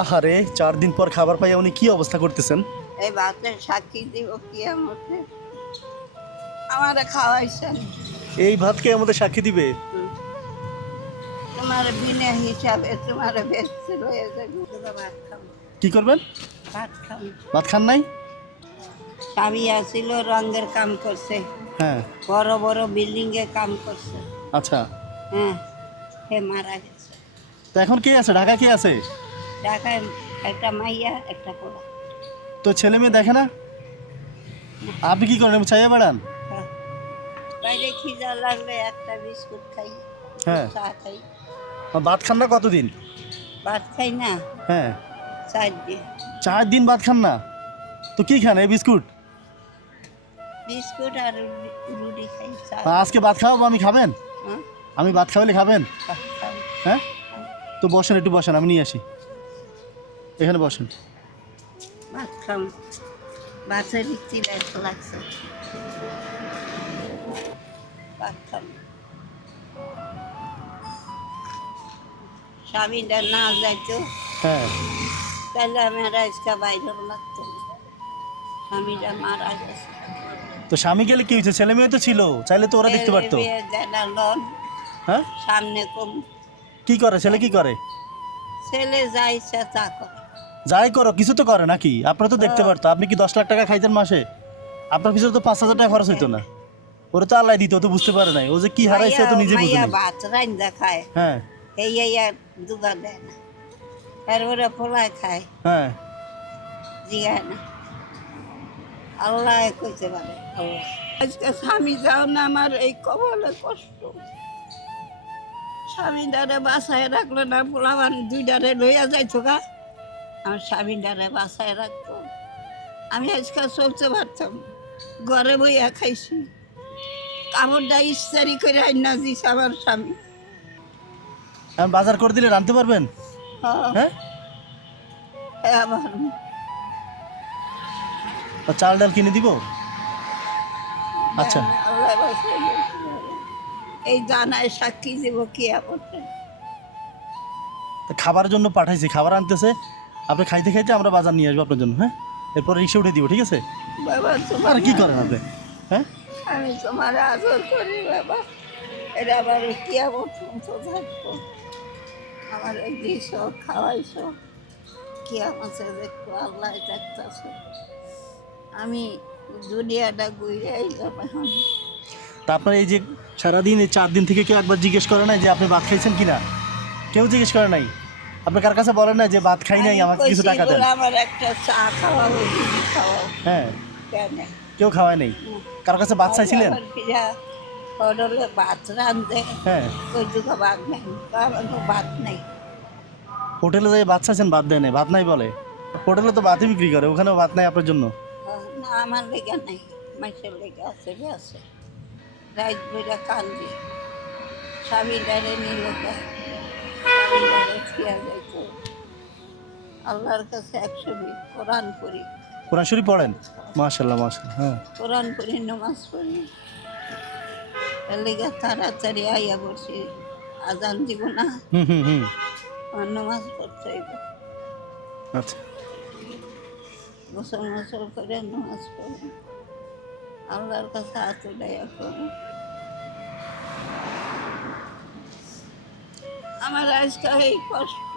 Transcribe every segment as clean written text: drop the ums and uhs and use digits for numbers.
আহারে 4 দিন পর খাবার পাইয়া উনি কি অবস্থা করতেছেন? এই ভাতের সাক্ষী দিব কিয়ামতে আমারে খাওয়াইছেন। এই ভাত কিয়ামতে সাক্ষী দিবে? তোমার বিনা হিসাবে তোমার ব্যস্ত রয়ে যাবে। ভাত খাও, কি করবেন? ভাত খাও। ভাত খান নাই? স্বামী আসিল, রঙের কাম করছে, হ্যাঁ। বড় বড় বিল্ডিং এ কাম করছে। আচ্ছা, হ্যাঁ, সে মারা গেছে। তো এখন কে আছে? ঢাকা কে আছে? ঢাকায় একটা মাইয়া একটা পোলা। তো ছেলে মেয়ে দেখে না? আপনি কি করেন? চাইয়া বেড়ান? হ্যাঁ। বাইরে খিদা লাগলে একটা বিস্কুট খাই, হ্যাঁ। চা খাই। ভাত খান না কতদিন? ভাত খাই না, হ্যাঁ। 4 দিন। 4 দিন ভাত খান না? তো কি খান? এই বিস্কুট? বিস্কুট আর রুটি খাই, চা। আজকে ভাত খাওয়াবো, আমি খাবেন? হ্যাঁ, আমি ভাত খাওয়ালে খাবেন? ভাত খাই। হ্যাঁ। তো বসেন, একটু বসেন, আমি নিয়ে আসি। এখানে বসেন। ভাত খাম, ভাতের চিলাই লাগছে। ভাত খাম। স্বামীটা না যাইতো হ্যাঁ। তাহলে আমি আর আজকে বাইরে লাগতো না। স্বামীটা মারা গেছে। তো স্বামী গেলে কি হয়েছে? ছেলে মেয়ে তো ছিল, চাইলে তো ওরা দেখতে পারতো। বিয়ে দেনা লোন হ্যাঁ। সামনে কম। কি করে ছেলে? কি করে? ছেলে যা ইচ্ছা তা করে। যাই করো, কিছু তো করে নাকি? আপনারা তো দেখতে পারতো। আপনি কি 10 লাখ টাকা খাইতেন মাসে? আপনার পিছনে তো 5,000 টাকা খরচ হইতো না। ওরা তো আল্লাহ দিত, ও তো বুঝতে পারে নাই। ও যে কি হারাইছে ও তো নিজে বুঝে মাইয়া নাই। ভাত রান্দা খায়, হ্যাঁ। এই দুগা দেয় না। তারপরে পোলায় খায়, হ্যাঁ। জিগায় না। আল্লাহ কইতে পারে। আল্লাহ আজকে স্বামী যাও না, আমার এই কবলে কষ্ট। স্বামীটারে বাসায় রাখলো না, পোলাবান 2টারে লইয়া যাইতো গা। আমার স্বামীটারে বাসায় রাখতো, আমি আজকে চলতে পারতাম। ঘরে বইয়া খাইছি, কাপড়টা ইস্তারি করে আইনা দিছে আমার স্বামী। এখন বাজার করে দিলে রাঁধতে পারবেন? হ্যাঁ। আবার আর চাল ডাল কিনে দিব? আচ্ছা। আল্লাহ বাসায় এই জানায় সাক্ষী দিব কি আপত্তি। তো খাবার জন্য পাঠাইছি, খাবার আনতেছে। আপনি খাইতে খাইতে আমরা বাজার নিয়ে আসবো আপনার জন্য। হ্যাঁ। এরপর রিক্সা উঠে দিব, ঠিক আছে? বাবা তোমার আর কি করেন আপনি? হ্যাঁ। আমি তোমার আদর করি বাবা, এটা আবার কি আপত্তি থাকবো। আমার দিস খাওয়াইছ, কি আমাকে দেখতো আল্লাহ দেখতেছে। আমি দুনিয়াটা ঘুরে আইলাম এখন। তা আপনার এই যে সারাদিন এই 4 দিন থেকে কেউ একবার জিজ্ঞেস করে নাই যে আপনি ভাত খাইছেন কিনা? কেউ জিজ্ঞেস করে নাই? আপনি কার কাছে বলেন না যে ভাত খাই নাই, আমাকে কিছু টাকা দেন? আমার একটা চা খাওয়াবো, রুটি খাওয়াবো। হ্যাঁ। কেন কেউ খাওয়ায় নাই? কার কাছে ভাত চাইছিলেন? হোটেলে ভাত রান্ধে, হ্যাঁ। ওই দুটো ভাত নেই, আমার তো ভাত নেই। হোটেলে যাই ভাত চাইছেন, ভাত দেয় নাই? ভাত নাই বলে? হোটেলে তো ভাতই বিক্রি করে, ওখানেও ভাত নাই আপনার জন্য? না, আমার লেগে নেই, মাইসের লেগে আছে। রাত বইটা কান্দি, স্বামী ডারে নিল, খেয়াল যাইতো। আল্লাহর কাছে 100 কোরআন পড়ি। কোরআন শরীফ পড়েন? মাশাআল্লাহ, মাশাআল্লাহ। হ্যাঁ। কোরআন পড়ি, নামাজ পড়ি। এর লেগে তাড়াতাড়ি আইয়া বসি, আজান দিব না, হুম হুম হুম। আমার নামাজ পড়তে হইব। আচ্ছা। গোসল মোসল করে নামাজ পড়ি, আল্লাহর কাছে হাত উঠাইয়া পড়ি। আমার আজকে এই কষ্ট,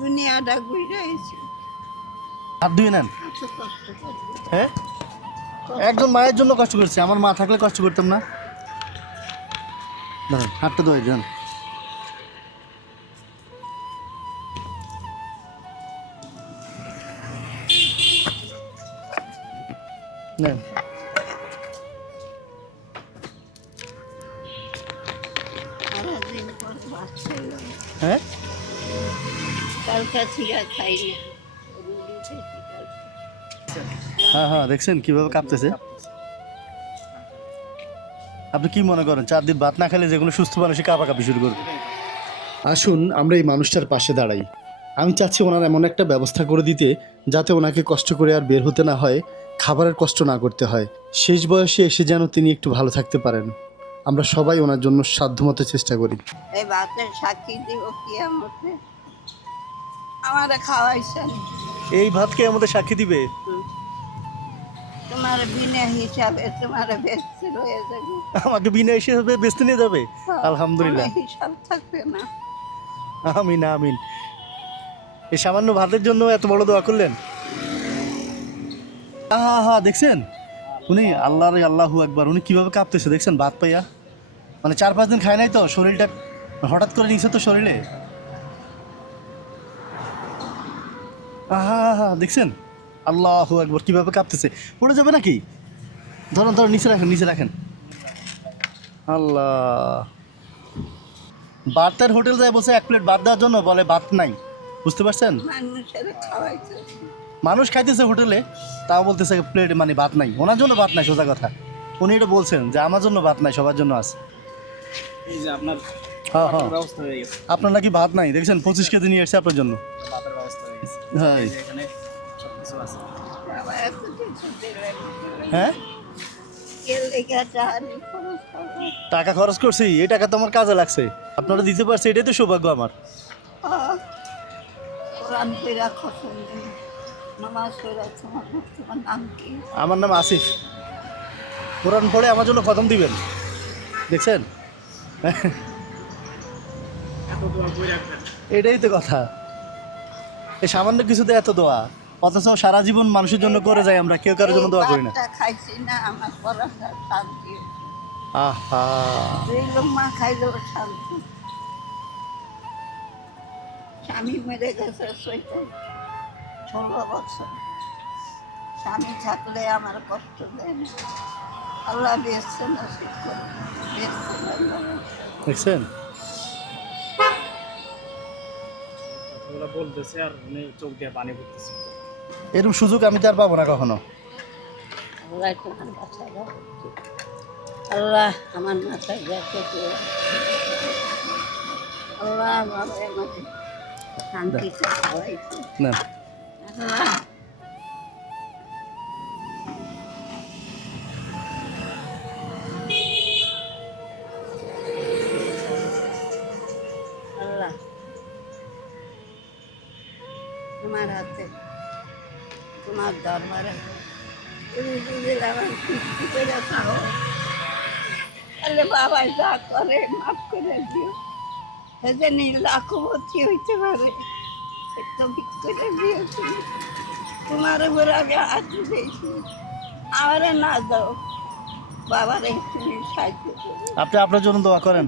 দুনিয়াটা ঘুরাইছি। হাত ধুয়ে নেন। এত কষ্ট করি। হ্যাঁ। একজন মায়ের জন্য কষ্ট করছে, আমার মা থাকলে কষ্ট করতাম না। দাঁড়ান, হাতটা ধুয়ে দেন। নেন। সারাদিন পর ভাত খাইল, হ্যাঁ। কালকা ছিঁড়া খাই না, রুটি খাইছি কালকে। হ্যাঁ হ্যাঁ, দেখছেন কিভাবে কাঁপতেছে? আপনি কি মনে করেন 4 দিন ভাত না খেলে যেগুলো সুস্থ মানুষই কাঁপাকাঁপি শুরু করবে? আসুন আমরা এই মানুষটার পাশে দাঁড়াই। আমি চাচ্ছি ওনার এমন একটা ব্যবস্থা করে দিতে যাতে ওনাকে কষ্ট করে আর বের হতে না হয়, খাবারের কষ্ট না করতে হয়। শেষ বয়সে এসে যেন তিনি একটু ভালো থাকতে পারেন। আমরা সবাই ওনার জন্য সাধ্যমতো চেষ্টা করি। এই ভাতের সাক্ষী দিব কিয়ামতে আমারে খাওয়াইছেন। এই ভাতকে আমাদের সাক্ষী দিবে। তোমার বিনা হিসাবে তোমার বেচতে রয়ে যাবে। আমাকে বিনা হিসেবে বেচতে নিয়ে যাবে। আলহামদুলিল্লাহ। কোনো হিসাব থাকবে না। আমিন আমিন। এই সামান্য ভাতের জন্য এত বড় দোয়া করলেন। হা দেখছেন উনি আল্লাহর আল্লাহু আকবার, উনি কিভাবে কাঁপতেছে দেখছেন ভাত পাইয়া। মানে 4-5 দিন খায় নাই তো, শরীরটা হঠাৎ করে নিচ্ছে তো শরীরে। হা দেখছেন আল্লাহু আকবার কিভাবে কাঁপতেছে। পড়ে যাবে নাকি? ধরুন ধরুন, নিচে রাখেন নিচে রাখেন। আল্লাহ। ভাতের হোটেল যায় বলছে 1 প্লেট ভাত দেওয়ার জন্য, বলে ভাত নাই। বুঝতে পারছেন? মানুষের খাওয়াইছে। মানুষ খাইতেছে হোটেলে, তাও বলতেছে প্লেট মানে ভাত নাই। ওনার জন্য ভাত নাই, সোজা কথা। উনি এটা বলছেন যে আমার জন্য ভাত নাই, সবার জন্য আছে। এই যে আপনার হ্যাঁ ব্যবস্থা হয়ে গেছে, আপনার নাকি ভাত নাই, দেখছেন 25 কেজি নিয়ে এসেছে আপনার জন্য। ভাতের ব্যবস্থা হয়ে গেছে। হ্যাঁ এই যে এখানে সবকিছু আছে। বাবা এত কিছু দিলেন। হ্যাঁ, এর লেগে জানি খরচ করবো। টাকা খরচ করছি, এই টাকা তো আমার কাজে লাগছে। আপনারা দিতে পারছে, এটাই তো সৌভাগ্য আমার। কোরআন পড়া খসম নামাজ পড়া। তোমার নাম কি? আমার নাম আসিফ। কোরআন পড়ে আমার জন্য খতম দিবেন, দেখছেন? এত দোয়া করে রাখবেন। এটাই তো কথা। এই সামান্য কিছুতে এত দোয়া, অথচ সারা জীবন মানুষের জন্য করে যাই আমরা, কেউ কারোর জন্য দোয়া করি না। এই ভাতটা খাইছি না, আমার পড়াটা শান্তি। আহা, দুই লোকমা খাইলেও শান্তি। স্বামী মেরে গেছে 16 বছর। স্বামী থাকলে আমার কষ্ট দেয় না। আল্লাহ বেঁচতে নসিব করে, বেঁচতে না। দেখছেন? কথাগুলো বলতেছে আর উনি চোখ দিয়ে পানি পড়তেছে। এরকম সুযোগ আমি তো আর পাবো না কখনো। আল্লাহ তোমার বাঁচায় দাও। আল্লাহ আমার মাথায় দেখে দিও। আল্লাহ আমাকে শান্তিতে খাওয়াইছে। না, আল্লাহ আল্লাহ তোমার হাতে, তোমার দরবারে তুমি যদি আমার সৃষ্টি করে খাও, তাহলে বাবা যা করে মাফ করে দিও। সেজন্য লাখপতি হইতে পারে, তো করে দিও তুমি। তোমার উপর আমি হাত দিয়েছি, আমারে না দাও, বাবারে তুমি সাহায্য করো। আপনি আপনার জন্য দোয়া করেন,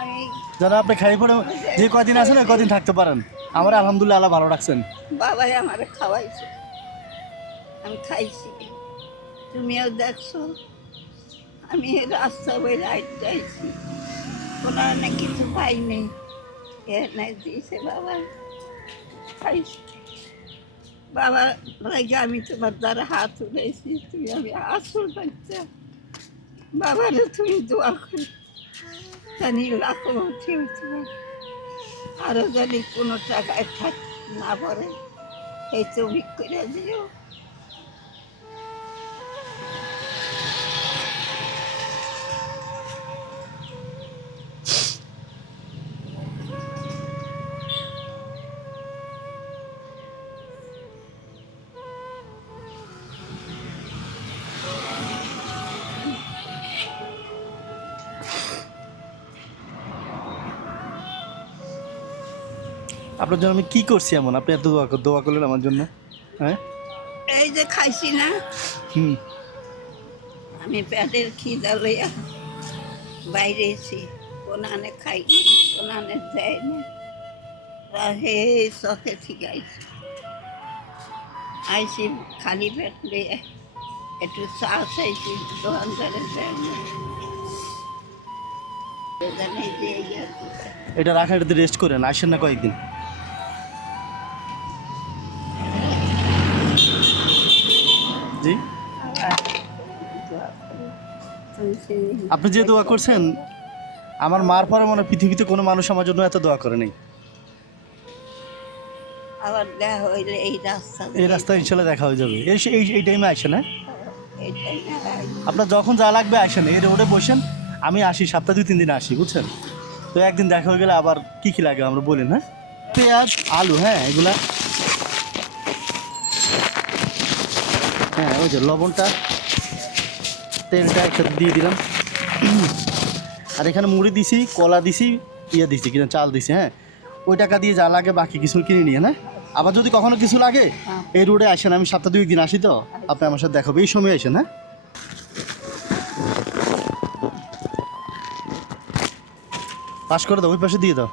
আমি যারা আপনি খাই পড়ে যে কদিন আছেন ওই কদিন থাকতে পারেন। আমার আলহামদুলিল্লাহ আল্লাহ ভালো রাখছেন। বাবাই আমারে খাওয়াইছে, আমি খাইছি। তুমিও দেখছো আমি রাস্তা বই রাইট যাইছি, কোনো না কিছু পাইনি, এনে দিয়েছে বাবা, খাইছি। বাবা লাগে আমি তোমার দ্বারা হাত উঠেছি, তুমি আমি আসল বাচ্চা। বাবারে তুমি দোয়া করো জানি লাখপতি হইতে পারে, আরও জানি কোনো টাকায় থাক না পড়ে, এই তুমি করে দিও। আপনার জন্য আমি কি করছি এমন, আপনি এত দোয়া করলেন আমার জন্য? হ্যাঁ, এই যে খাইছি না, হুম, আমি পেটের খিদা লইয়া বাইরে এসি, কোনানে খাইনি, কোনানে যায়নি, রাহে চোখে ঠিক আইছি। আইসি খালি পেট লইয়া একটু চা চাইছি, দোকানদারে যায়নি। দোকানে যেয়ে গেছি। এটা রাখেন, এটাতে রেস্ট করেন, আসেন না কয়েকদিন। জি, আপনি যে দোয়া করছেন, আমার মার পরে মনে হয় পৃথিবীতে কোনো মানুষ আমার জন্য এত দোয়া করে নাই। আবার দেখা হইলে এই রাস্তা এই রাস্তায় ইনশাল্লাহ দেখা হয়ে যাবে। এই টাইমে আসেন। হ্যাঁ, এইটাই না আপনার যখন যা লাগবে আসেন, এই রোডে বসেন, আমি আসি, সপ্তাহে 2-3 দিন আসি, বুঝছেন? তো একদিন দেখা হয়ে গেলে আবার কি কি লাগে আমরা বলেন। হ্যাঁ, পেঁয়াজ আলু, হ্যাঁ এগুলা, হ্যাঁ ওই যে লবণটা, তেলটা একসাথে দিয়ে দিলাম। আর এখানে মুড়ি দিছি, কলা দিছি, ইয়ে দিছি কিনা চাল দিছি। হ্যাঁ ওই টাকা দিয়ে যা লাগে বাকি কিছু কিনে নিয়ে, হ্যাঁ আবার যদি কখনো কিছু লাগে এই রোডে আসেন, আমি সপ্তাহে 2 দিন আসি তো, আপনি আমার সাথে দেখাবো, এই সময় আসেন। হ্যাঁ পাস করে দাও, ওই পাশে দিয়ে দাও।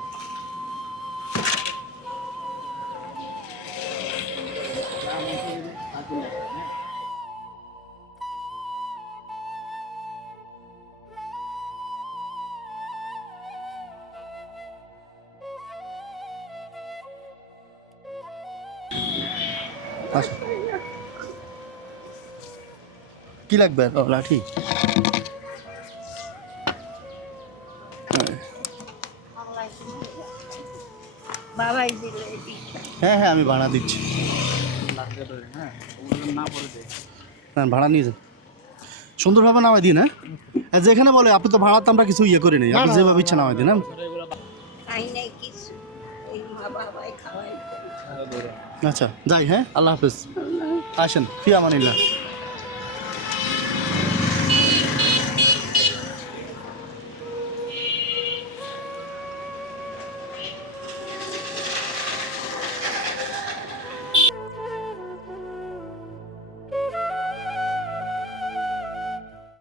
আসো। কি লাগবে? ও লাঠি। বাবাই দিলে হ্যাঁ হ্যাঁ আমি ভাড়া দিচ্ছি। লাগবে তো, হ্যাঁ ওগুলো না পড়ে দেয়। না ভাড়া নিয়ে যান, সুন্দরভাবে নামাই দিন। হ্যাঁ আর যেখানে বলে আপনি তো ভাড়া তো আমরা কিছু ইয়ে করি নাই, আপনি যেভাবে ইচ্ছা নামাই দিন। হ্যাঁ খাই নাই কিছু, এই মা বাবাই খাওয়াই। আচ্ছা যাই, হ্যাঁ আল্লাহ হাফেজ, আসেন ফি আমানিল্লাহ।